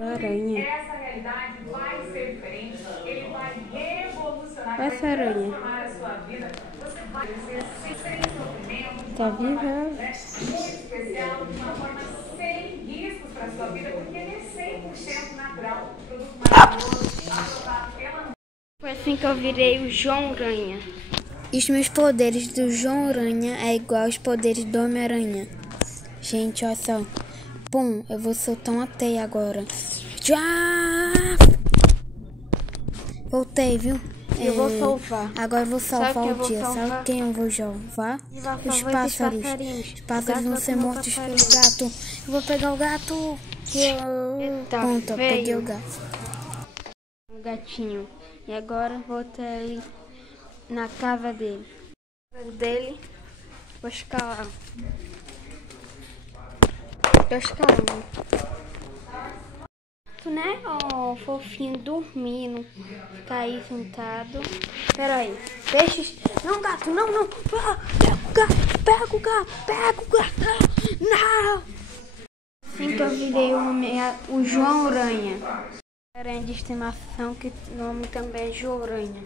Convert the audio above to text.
Aranha. Essa realidade vai ser diferente, ele vai revolucionar, Olha essa aranha. transformar a sua vida. Você vai ser sem sofrimento, Tá viva? né, muito especial, de uma forma sem riscos para a sua vida, porque ele é 100% natural, produto maravilhoso, aprovado pela... Foi assim que eu virei o João Aranha. Os meus poderes do João Aranha é igual aos poderes do Homem-Aranha. Gente, olha só. Pum, eu vou soltar uma teia agora. Já! Voltei, viu? Eu vou salvar. Agora eu vou salvar Sabe quem o eu vou dia. salvar? Sabe quem eu vou salvar? Os pássaros. Os pássaros vão ser mortos pelo gato. Eu vou pegar o gato. Eita, Pronto, eu peguei veio. o gato. Um gatinho. E agora vou ter ele na casa dele. Vou escalar. Tô escalando. Né? Ó, fofinho dormindo. Ficar aí sentado. Pera aí. Peixes. Não, gato, não, não. Ah, pega o gato. Não. Assim que eu virei o João Aranha. Aranha de estimação, que o nome também é João Aranha.